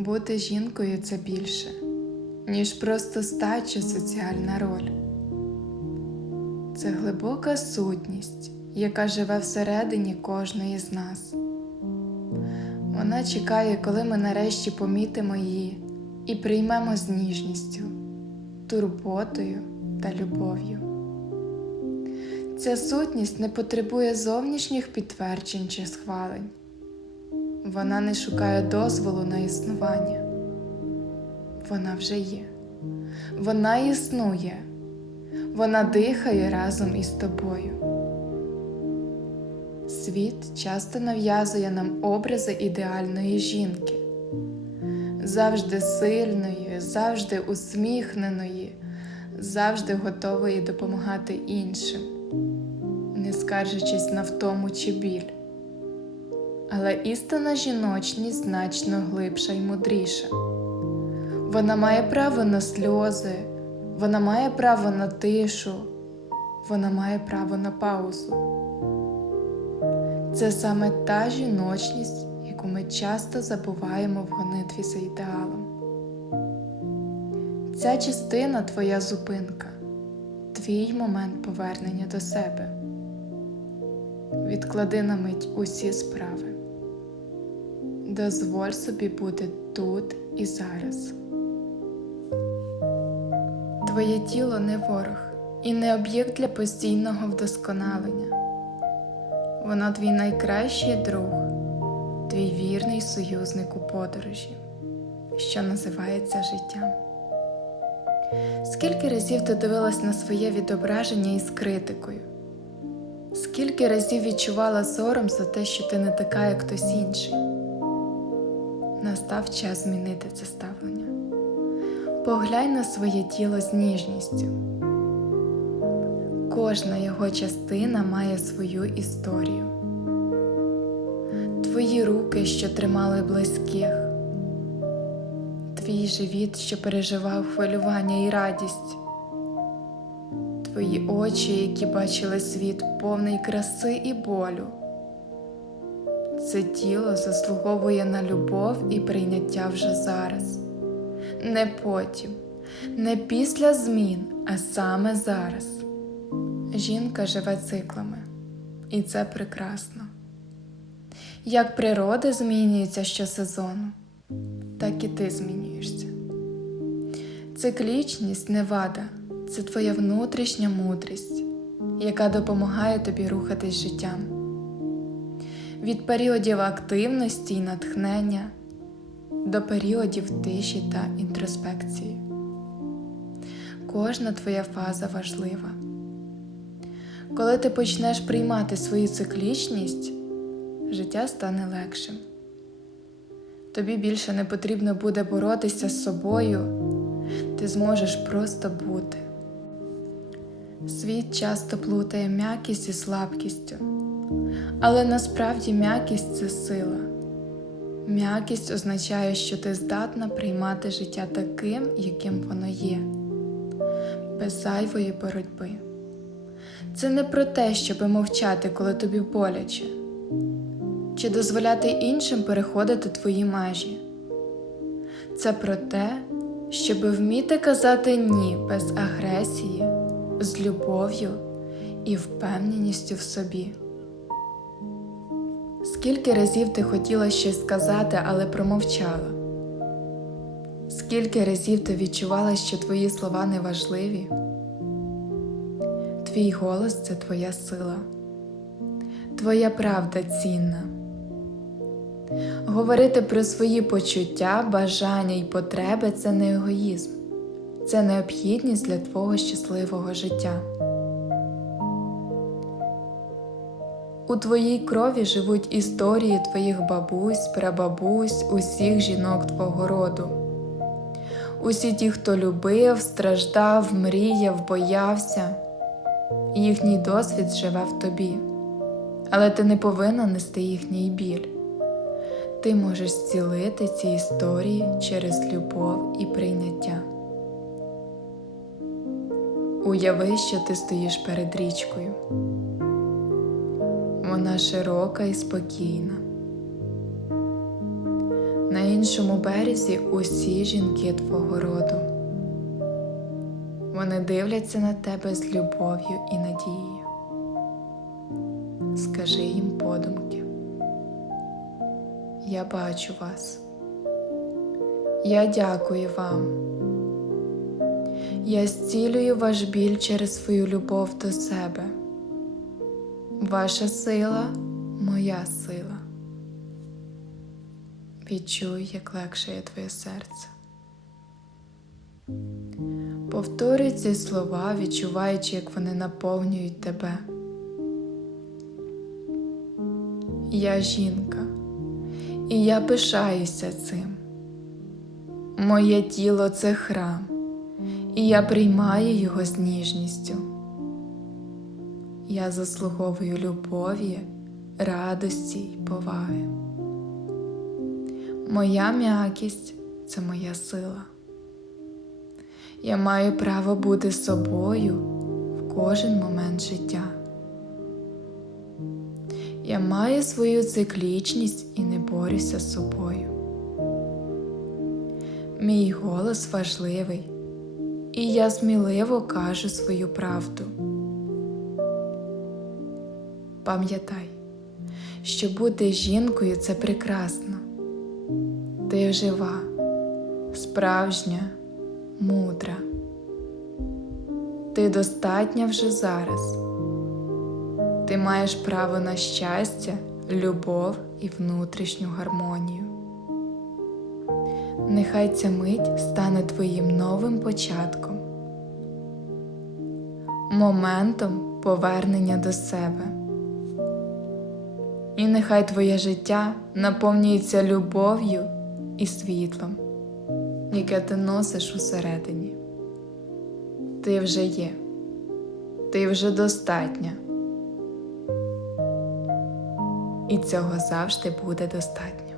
Бути жінкою це більше, ніж просто стать чи соціальна роль. Це глибока сутність, яка живе всередині кожної з нас. Вона чекає, коли ми нарешті помітимо її і приймемо з ніжністю, турботою та любов'ю. Ця сутність не потребує зовнішніх підтверджень чи схвалень. Вона не шукає дозволу на існування. Вона вже є. Вона існує. Вона дихає разом із тобою. Світ часто нав'язує нам образи ідеальної жінки, завжди сильної, завжди усміхненої, завжди готової допомагати іншим, не скаржачись на втому чи біль. Але істинна жіночність значно глибша і мудріша. Вона має право на сльози, вона має право на тишу, вона має право на паузу. Це саме та жіночність, яку ми часто забуваємо в гонитві за ідеалом. Ця частина твоя зупинка, твій момент повернення до себе. Відклади на мить усі справи. Дозволь собі бути тут і зараз. Твоє тіло не ворог і не об'єкт для постійного вдосконалення. Воно твій найкращий друг, твій вірний союзник у подорожі, що називається життям. Скільки разів ти дивилась на своє відображення із критикою? Скільки разів відчувала сором за те, що ти не така, як хтось інший? Настав час змінити це ставлення. Поглянь на своє тіло з ніжністю. Кожна його частина має свою історію. Твої руки, що тримали близьких, твій живіт, що переживав хвилювання і радість, твої очі, які бачили світ повний краси і болю. Це тіло заслуговує на любов і прийняття вже зараз, не потім, не після змін, а саме зараз. Жінка живе циклами, і це прекрасно. Як природа змінюється щосезону, так і ти змінюєшся. Циклічність не вада, це твоя внутрішня мудрість, яка допомагає тобі рухатись життям. Від періодів активності і натхнення до періодів тиші та інтроспекції. Кожна твоя фаза важлива. Коли ти почнеш приймати свою циклічність, життя стане легшим. Тобі більше не потрібно буде боротися з собою, ти зможеш просто бути. Світ часто плутає м'якість і слабкістю, але насправді м'якість це сила. М'якість означає, що ти здатна приймати життя таким, яким воно є, без зайвої боротьби. Це не про те, щоби мовчати, коли тобі боляче, чи дозволяти іншим переходити твої межі. Це про те, щоби вміти казати ні без агресії, з любов'ю і впевненістю в собі. Скільки разів ти хотіла щось сказати, але промовчала? Скільки разів ти відчувала, що твої слова неважливі? Твій голос це твоя сила, твоя правда цінна. Говорити про свої почуття, бажання і потреби це не егоїзм, це необхідність для твого щасливого життя. У твоїй крові живуть історії твоїх бабусь, прабабусь, усіх жінок твого роду. Усі ті, хто любив, страждав, мріяв, боявся їхній досвід живе в тобі, але ти не повинна нести їхній біль. Ти можеш зцілити ці історії через любов і прийняття. Уяви, що ти стоїш перед річкою. Вона широка і спокійна. На іншому березі усі жінки твого роду. Вони дивляться на тебе з любов'ю і надією. Скажи їм подумки. Я бачу вас. Я дякую вам. Я зцілюю ваш біль через свою любов до себе. Ваша сила моя сила. Відчуй, як легшає твоє серце. Повторюй ці слова, відчуваючи, як вони наповнюють тебе. Я жінка, і я пишаюся цим. Моє тіло це храм, і я приймаю його з ніжністю. Я заслуговую любові, радості й поваги. Моя м'якість це моя сила. Я маю право бути собою в кожен момент життя. Я маю свою циклічність і не борюся з собою. Мій голос важливий, і я сміливо кажу свою правду. Пам'ятай, що бути жінкою це прекрасно. Ти жива, справжня, мудра. Ти достатня вже зараз. Ти маєш право на щастя, любов і внутрішню гармонію. Нехай ця мить стане твоїм новим початком, моментом повернення до себе. І нехай твоє життя наповнюється любов'ю і світлом, яке ти носиш усередині. Ти вже є, ти вже достатня. І цього завжди буде достатньо.